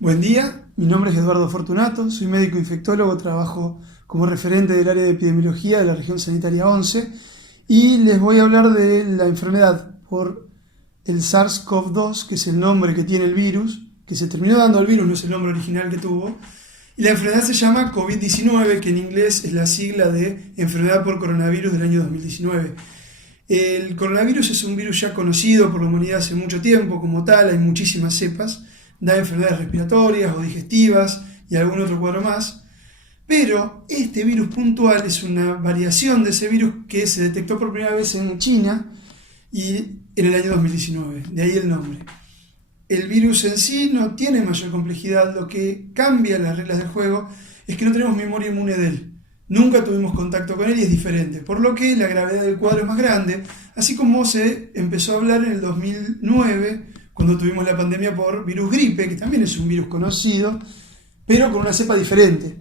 Buen día, mi nombre es Eduardo Fortunato, soy médico infectólogo, trabajo como referente del área de epidemiología de la región sanitaria 11 y les voy a hablar de la enfermedad por el SARS-CoV-2, que es el nombre que tiene el virus, que se terminó dando el virus, no es el nombre original que tuvo, y la enfermedad se llama COVID-19, que en inglés es la sigla de enfermedad por coronavirus del año 2019. El coronavirus es un virus ya conocido por la humanidad hace mucho tiempo como tal, hay muchísimas cepas, da enfermedades respiratorias o digestivas y algún otro cuadro más, pero este virus puntual es una variación de ese virus que se detectó por primera vez en China y en el año 2019, de ahí el nombre. El virus en sí no tiene mayor complejidad, lo que cambia las reglas del juego es que no tenemos memoria inmune de él. Nunca tuvimos contacto con él y es diferente, por lo que la gravedad del cuadro es más grande, así como se empezó a hablar en el 2009, cuando tuvimos la pandemia por virus gripe, que también es un virus conocido, pero con una cepa diferente.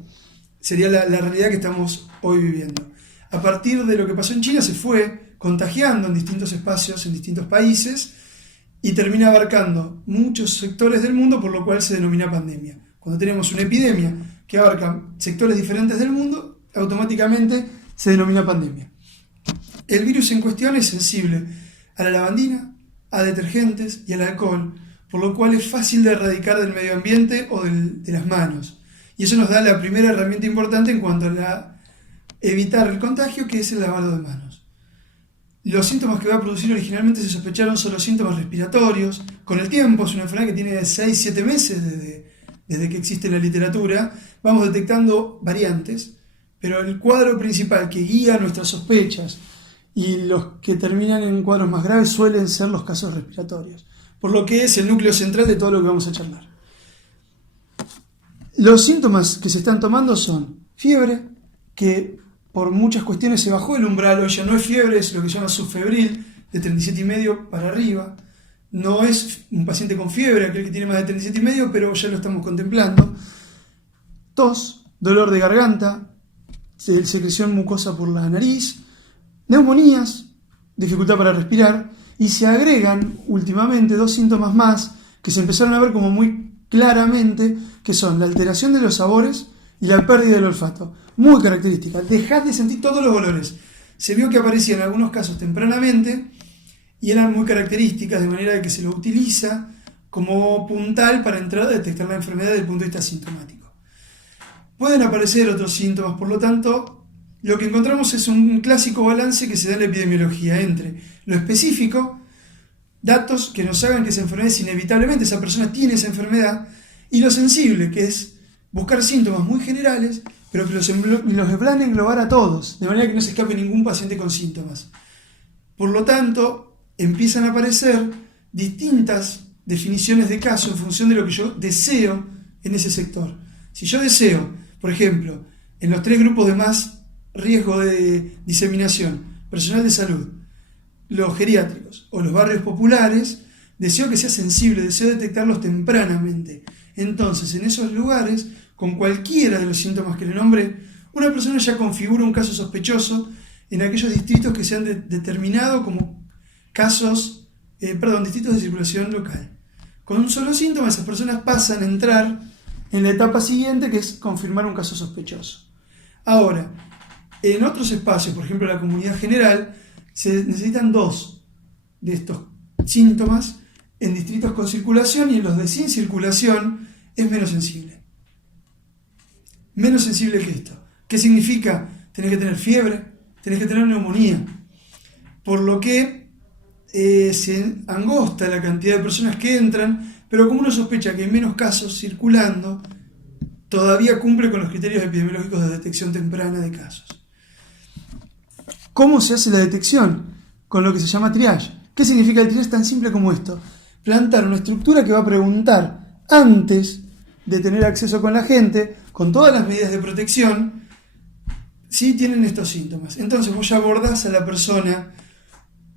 Sería la realidad que estamos hoy viviendo. A partir de lo que pasó en China se fue contagiando en distintos espacios, en distintos países, y termina abarcando muchos sectores del mundo, por lo cual se denomina pandemia. Cuando tenemos una epidemia que abarca sectores diferentes del mundo, automáticamente se denomina pandemia. El virus en cuestión es sensible a la lavandina, a detergentes y al alcohol, por lo cual es fácil de erradicar del medio ambiente o de las manos. Y eso nos da la primera herramienta importante en cuanto a evitar el contagio, que es el lavado de manos. Los síntomas que va a producir originalmente se sospecharon son los síntomas respiratorios. Con el tiempo, es una enfermedad que tiene 6-7 meses desde que existe en la literatura, vamos detectando variantes, pero el cuadro principal que guía nuestras sospechas y los que terminan en cuadros más graves suelen ser los casos respiratorios, por lo que es el núcleo central de todo lo que vamos a charlar. Los síntomas que se están tomando son fiebre, que por muchas cuestiones se bajó el umbral, hoy ya no es fiebre, es lo que se llama subfebril, de 37,5 para arriba. No es un paciente con fiebre, aquel que tiene más de 37,5, pero ya lo estamos contemplando. Tos, dolor de garganta, secreción mucosa por la nariz, neumonías, dificultad para respirar, y se agregan últimamente dos síntomas más que se empezaron a ver como muy claramente, que son la alteración de los sabores y la pérdida del olfato. Muy característica, dejad de sentir todos los olores. Se vio que aparecían en algunos casos tempranamente y eran muy características, de manera que se lo utiliza como puntal para entrar a detectar la enfermedad desde el punto de vista sintomático. Pueden aparecer otros síntomas, por lo tanto, lo que encontramos es un clásico balance que se da en la epidemiología entre lo específico, datos que nos hagan que esa enfermedad es inevitablemente, esa persona tiene esa enfermedad, y lo sensible, que es buscar síntomas muy generales, pero que los van a englobar a todos, de manera que no se escape ningún paciente con síntomas. Por lo tanto, empiezan a aparecer distintas definiciones de caso en función de lo que yo deseo en ese sector. Si yo deseo, por ejemplo, en los 3 grupos de más riesgo de diseminación, personal de salud, los geriátricos o los barrios populares, deseo que sea sensible, deseo detectarlos tempranamente. Entonces, en esos lugares, con cualquiera de los síntomas que le nombre, una persona ya configura un caso sospechoso en aquellos distritos que se han determinado como distritos de circulación local. Con un solo síntoma, esas personas pasan a entrar en la etapa siguiente, que es confirmar un caso sospechoso. Ahora, en otros espacios, por ejemplo la comunidad general, se necesitan 2 de estos síntomas en distritos con circulación, y en los de sin circulación es menos sensible. Menos sensible que esto. ¿Qué significa? Tenés que tener fiebre, tenés que tener neumonía. Por lo que se angosta la cantidad de personas que entran, pero como uno sospecha que hay menos casos circulando, todavía cumple con los criterios epidemiológicos de detección temprana de casos. ¿Cómo se hace la detección? Con lo que se llama triage. ¿Qué significa el triage? Tan simple como esto: plantar una estructura que va a preguntar antes de tener acceso con la gente, con todas las medidas de protección, si tienen estos síntomas. Entonces vos ya abordás a la persona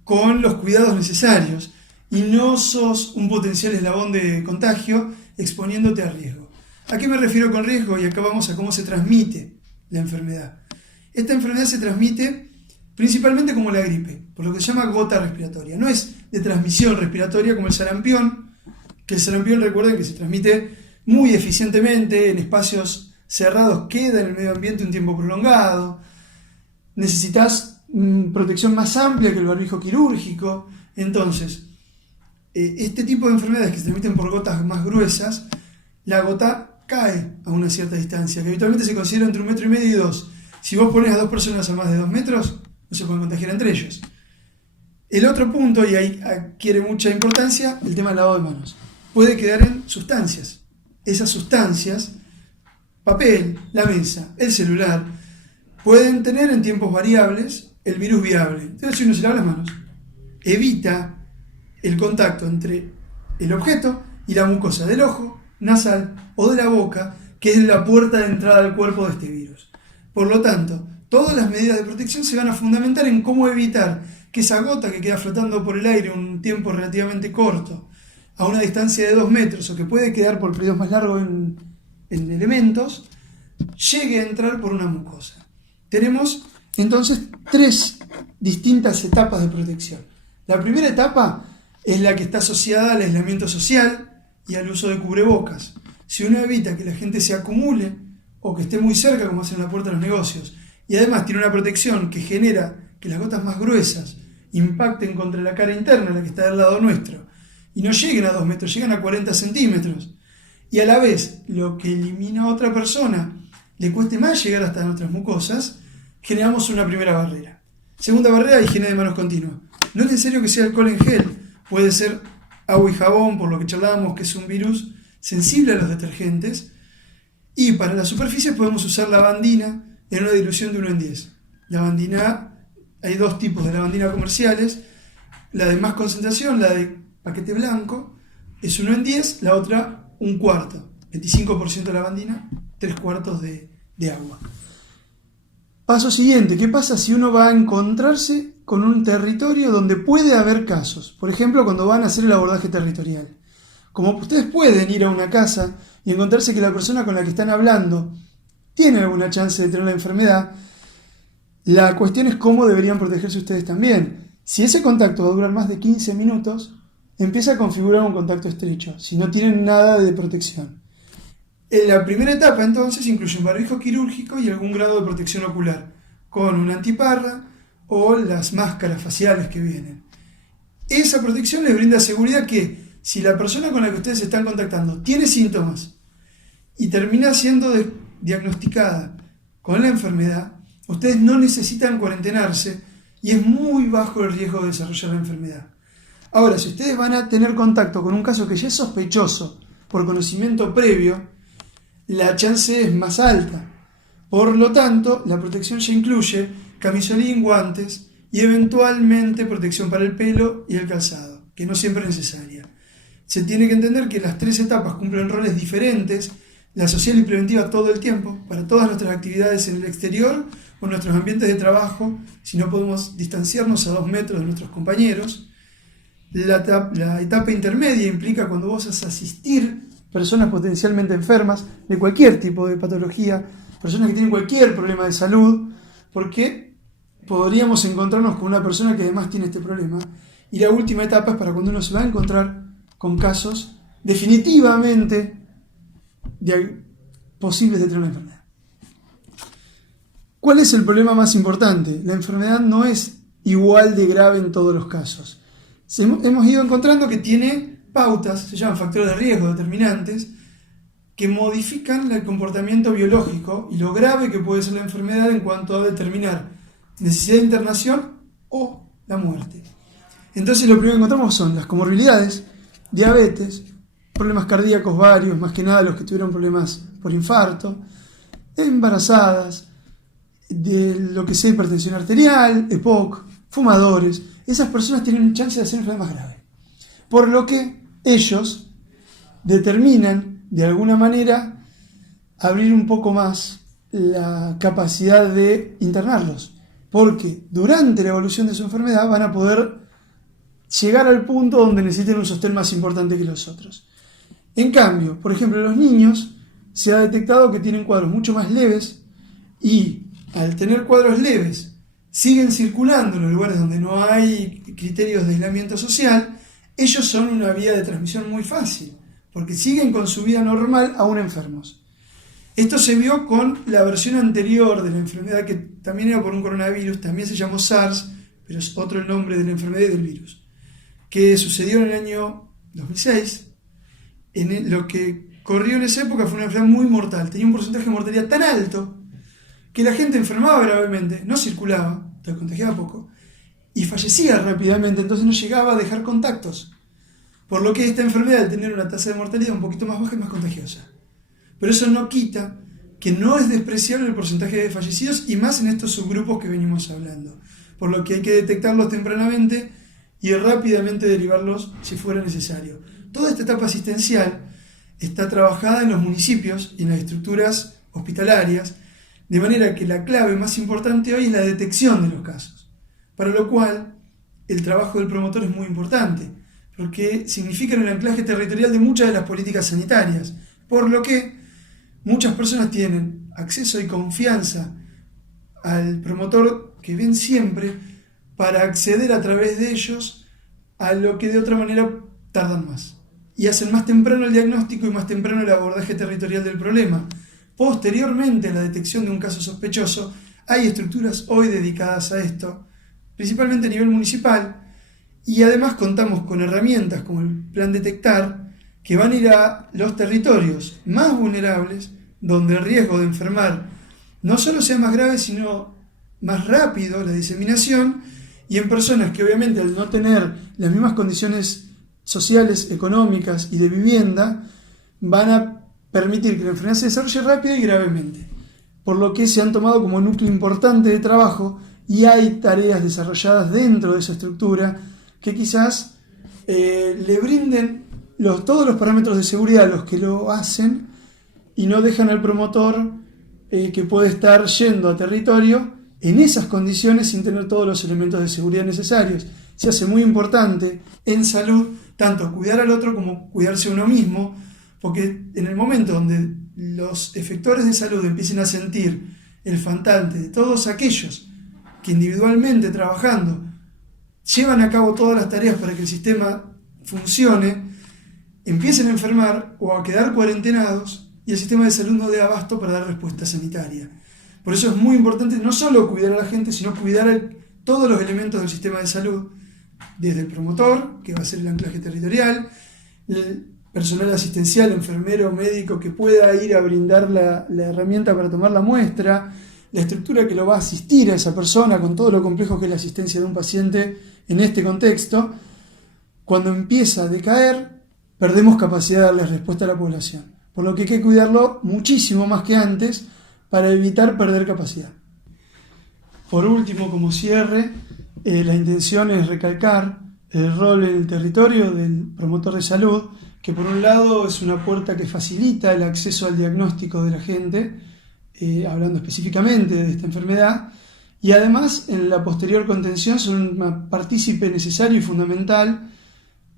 con los cuidados necesarios y no sos un potencial eslabón de contagio exponiéndote a riesgo. ¿A qué me refiero con riesgo? Y acá vamos a cómo se transmite la enfermedad. Esta enfermedad se transmite principalmente como la gripe, por lo que se llama gota respiratoria. No es de transmisión respiratoria como el sarampión, que el sarampión, recuerden que se transmite muy eficientemente en espacios cerrados, queda en el medio ambiente un tiempo prolongado. Necesitas protección más amplia que el barbijo quirúrgico. Entonces, este tipo de enfermedades que se transmiten por gotas más gruesas, la gota cae a una cierta distancia, que habitualmente se considera entre 1,5 metros y 2. Si vos pones a 2 personas a más de 2 metros, no se pueden contagiar entre ellos. El otro punto, y ahí adquiere mucha importancia, el tema del lavado de manos. Puede quedar en sustancias. Esas sustancias, papel, la mesa, el celular, pueden tener en tiempos variables el virus viable. Entonces, si uno se lava las manos, evita el contacto entre el objeto y la mucosa del ojo, nasal o de la boca, que es la puerta de entrada al cuerpo de este virus. Por lo tanto, todas las medidas de protección se van a fundamentar en cómo evitar que esa gota que queda flotando por el aire un tiempo relativamente corto, a una distancia de 2 metros, o que puede quedar por periodos más largos en elementos, llegue a entrar por una mucosa. Tenemos entonces 3 distintas etapas de protección. La primera etapa es la que está asociada al aislamiento social y al uso de cubrebocas. Si uno evita que la gente se acumule o que esté muy cerca, como hacen en la puerta de los negocios, y además tiene una protección que genera que las gotas más gruesas impacten contra la cara interna, la que está del lado nuestro, y no lleguen a 2 metros, llegan a 40 centímetros, y a la vez lo que elimina a otra persona le cueste más llegar hasta nuestras mucosas, generamos una primera barrera. Segunda barrera, higiene de manos continua. No es necesario que sea alcohol en gel, puede ser agua y jabón, por lo que charlábamos que es un virus sensible a los detergentes, y para las superficies podemos usar lavandina en una dilución de 1 en 10. Lavandina, hay 2 tipos de lavandina comerciales, la de más concentración, la de paquete blanco, es 1 en 10, la otra 1/4, 25% de lavandina, 3/4 de agua. Paso siguiente, ¿qué pasa si uno va a encontrarse con un territorio donde puede haber casos? Por ejemplo, cuando van a hacer el abordaje territorial. Como ustedes pueden ir a una casa y encontrarse que la persona con la que están hablando tiene alguna chance de tener la enfermedad, la cuestión es cómo deberían protegerse ustedes también. Si ese contacto va a durar más de 15 minutos, empieza a configurar un contacto estrecho, si no tienen nada de protección. En la primera etapa, entonces, incluye un barbijo quirúrgico y algún grado de protección ocular, con una antiparra o las máscaras faciales que vienen. Esa protección les brinda seguridad que si la persona con la que ustedes se están contactando tiene síntomas y termina siendo diagnosticada con la enfermedad, ustedes no necesitan cuarentenarse y es muy bajo el riesgo de desarrollar la enfermedad. Ahora, si ustedes van a tener contacto con un caso que ya es sospechoso por conocimiento previo, la chance es más alta. Por lo tanto, la protección ya incluye camisolín, guantes y eventualmente protección para el pelo y el calzado, que no siempre es necesaria. Se tiene que entender que las 3 etapas cumplen roles diferentes, la social y preventiva todo el tiempo, para todas nuestras actividades en el exterior o en nuestros ambientes de trabajo, si no podemos distanciarnos a 2 metros de nuestros compañeros. La etapa intermedia implica cuando vos vas a asistir personas potencialmente enfermas de cualquier tipo de patología, personas que tienen cualquier problema de salud, porque podríamos encontrarnos con una persona que además tiene este problema. Y la última etapa es para cuando uno se va a encontrar con casos definitivamente posibles de tener una enfermedad. ¿Cuál es el problema más importante? La enfermedad no es igual de grave en todos los casos. Hemos ido encontrando que tiene pautas, se llaman factores de riesgo determinantes, que modifican el comportamiento biológico y lo grave que puede ser la enfermedad en cuanto a determinar necesidad de internación o la muerte. Entonces lo primero que encontramos son las comorbilidades, diabetes, problemas cardíacos varios, más que nada los que tuvieron problemas por infarto, embarazadas, de lo que sea hipertensión arterial, EPOC, fumadores. Esas personas tienen chance de hacer enfermedad más grave. Por lo que ellos determinan, de alguna manera, abrir un poco más la capacidad de internarlos. Porque durante la evolución de su enfermedad van a poder llegar al punto donde necesiten un sostén más importante que los otros. En cambio, por ejemplo, los niños se ha detectado que tienen cuadros mucho más leves y al tener cuadros leves siguen circulando en los lugares donde no hay criterios de aislamiento social, ellos son una vía de transmisión muy fácil. porque siguen con su vida normal aún enfermos. Esto se vio con la versión anterior de la enfermedad, que también era por un coronavirus, también se llamó SARS, pero es otro el nombre de la enfermedad y del virus, que sucedió en el año 2006. Lo que corrió en esa época fue una enfermedad muy mortal, tenía un porcentaje de mortalidad tan alto que la gente enfermaba gravemente, no circulaba, te contagiaba poco, y fallecía rápidamente, entonces no llegaba a dejar contactos. Por lo que esta enfermedad, al tener una tasa de mortalidad un poquito más baja, es más contagiosa. Pero eso no quita que no es despreciable el porcentaje de fallecidos, y más en estos subgrupos que venimos hablando. Por lo que hay que detectarlos tempranamente y rápidamente derivarlos si fuera necesario. Toda esta etapa asistencial está trabajada en los municipios y en las estructuras hospitalarias, de manera que la clave más importante hoy es la detección de los casos. Para lo cual, el trabajo del promotor es muy importante, porque significa el anclaje territorial de muchas de las políticas sanitarias, por lo que muchas personas tienen acceso y confianza al promotor que ven siempre para acceder a través de ellos a lo que de otra manera tardan más. Y hacen más temprano el diagnóstico y más temprano el abordaje territorial del problema. Posteriormente a la detección de un caso sospechoso, hay estructuras hoy dedicadas a esto, principalmente a nivel municipal, y además contamos con herramientas como el Plan Detectar, que van a ir a los territorios más vulnerables, donde el riesgo de enfermar no solo sea más grave, sino más rápido la diseminación, y en personas que obviamente al no tener las mismas condiciones sociales, económicas y de vivienda, van a permitir que la enfermedad se desarrolle rápido y gravemente. Por lo que se han tomado como núcleo importante de trabajo, y hay tareas desarrolladas dentro de esa estructura que quizás le brinden todos los parámetros de seguridad a los que lo hacen, y no dejan al promotor que puede estar yendo a territorio en esas condiciones sin tener todos los elementos de seguridad necesarios. Se hace muy importante en salud tanto cuidar al otro como cuidarse a uno mismo, porque en el momento donde los efectores de salud empiecen a sentir el faltante de todos aquellos que individualmente trabajando llevan a cabo todas las tareas para que el sistema funcione, empiecen a enfermar o a quedar cuarentenados, y el sistema de salud no dé abasto para dar respuesta sanitaria. Por eso es muy importante no solo cuidar a la gente, sino cuidar todos los elementos del sistema de salud, desde el promotor, que va a ser el anclaje territorial, el personal asistencial, enfermero, médico, que pueda ir a brindar la herramienta para tomar la muestra, la estructura que lo va a asistir a esa persona, con todo lo complejo que es la asistencia de un paciente en este contexto. Cuando empieza a decaer, perdemos capacidad de darle respuesta a la población. Por lo que hay que cuidarlo muchísimo más que antes para evitar perder capacidad. Por último, como cierre, la intención es recalcar el rol en el territorio del promotor de salud, que por un lado es una puerta que facilita el acceso al diagnóstico de la gente, hablando específicamente de esta enfermedad, y además en la posterior contención son un partícipe necesario y fundamental,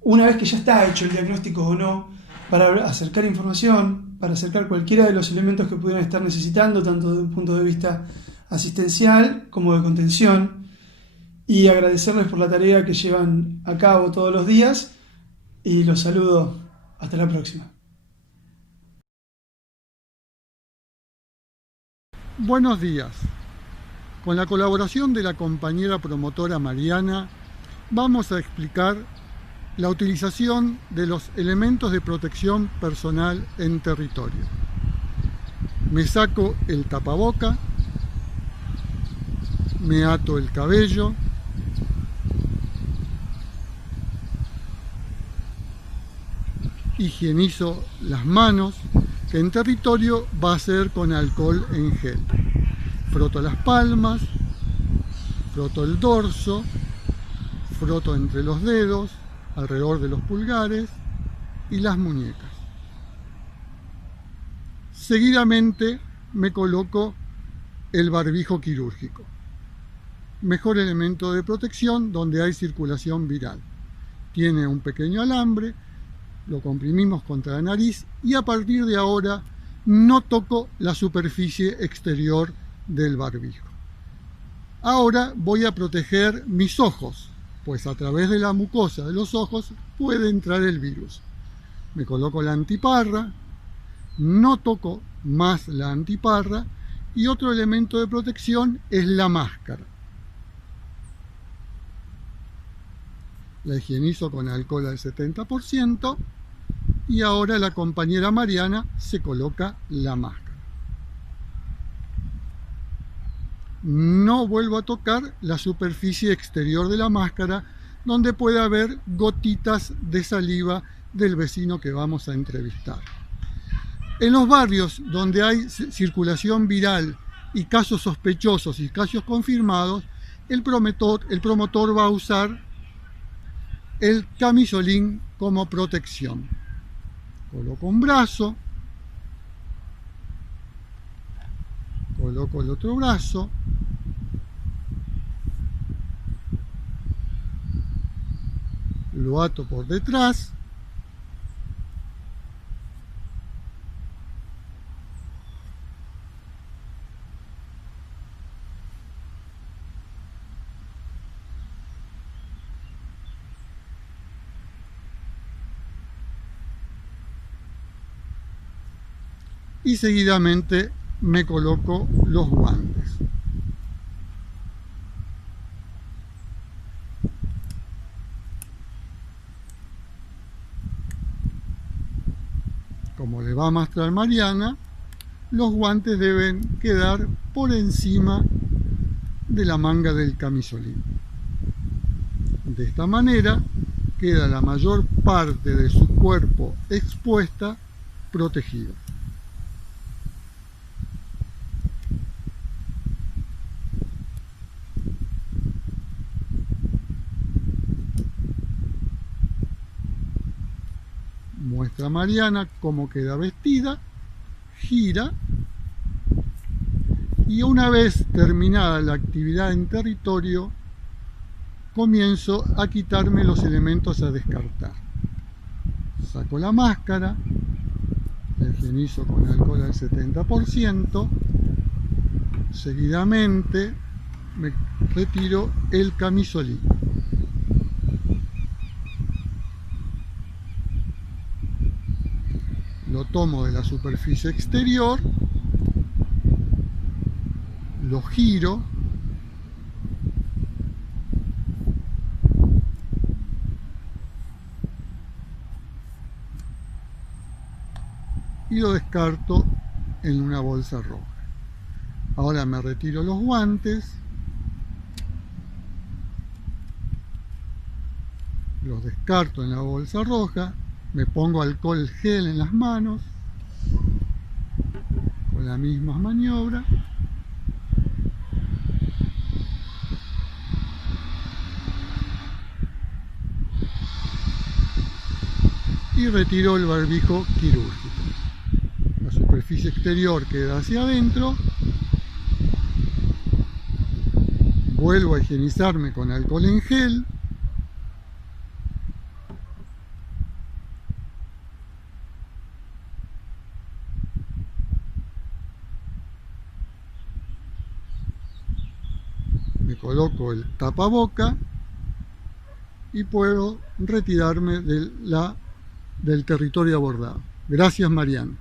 una vez que ya está hecho el diagnóstico o no, para acercar información, para acercar cualquiera de los elementos que pudieran estar necesitando, tanto desde un punto de vista asistencial como de contención, y agradecerles por la tarea que llevan a cabo todos los días, y los saludo. Hasta la próxima. Buenos días. Con la colaboración de la compañera promotora Mariana, vamos a explicar la utilización de los elementos de protección personal en territorio. Me saco el tapaboca, me ato el cabello, higienizo las manos, que en territorio va a ser con alcohol en gel. Froto las palmas, froto el dorso, froto entre los dedos, alrededor de los pulgares y las muñecas. Seguidamente me coloco el barbijo quirúrgico, mejor elemento de protección donde hay circulación viral. Tiene un pequeño alambre, lo comprimimos contra la nariz y a partir de ahora no toco la superficie exterior del barbijo. Ahora voy a proteger mis ojos, pues a través de la mucosa de los ojos puede entrar el virus. Me coloco la antiparra, no toco más la antiparra y otro elemento de protección es la máscara. La higienizo con alcohol al 70% y ahora la compañera Mariana se coloca la máscara. No vuelvo a tocar la superficie exterior de la máscara donde puede haber gotitas de saliva del vecino que vamos a entrevistar. En los barrios donde hay circulación viral y casos sospechosos y casos confirmados, el promotor va a usar el camisolín como protección. Coloco un brazo, coloco el otro brazo, lo ato por detrás, y seguidamente me coloco los guantes. Como le va a mostrar Mariana, los guantes deben quedar por encima de la manga del camisolín. De esta manera queda la mayor parte de su cuerpo expuesta, protegida. Muestra Mariana cómo queda vestida, gira y una vez terminada la actividad en territorio, comienzo a quitarme los elementos a descartar. Saco la máscara, la higienizo con alcohol al 70%, seguidamente me retiro el camisolín. Lo tomo de la superficie exterior, lo giro y lo descarto en una bolsa roja. Ahora me retiro los guantes, los descarto en la bolsa roja, me pongo alcohol gel en las manos con la misma maniobra y retiro el barbijo quirúrgico. La superficie exterior queda hacia adentro, vuelvo a higienizarme con alcohol en gel, me coloco el tapaboca y puedo retirarme del territorio abordado. Gracias, Mariana.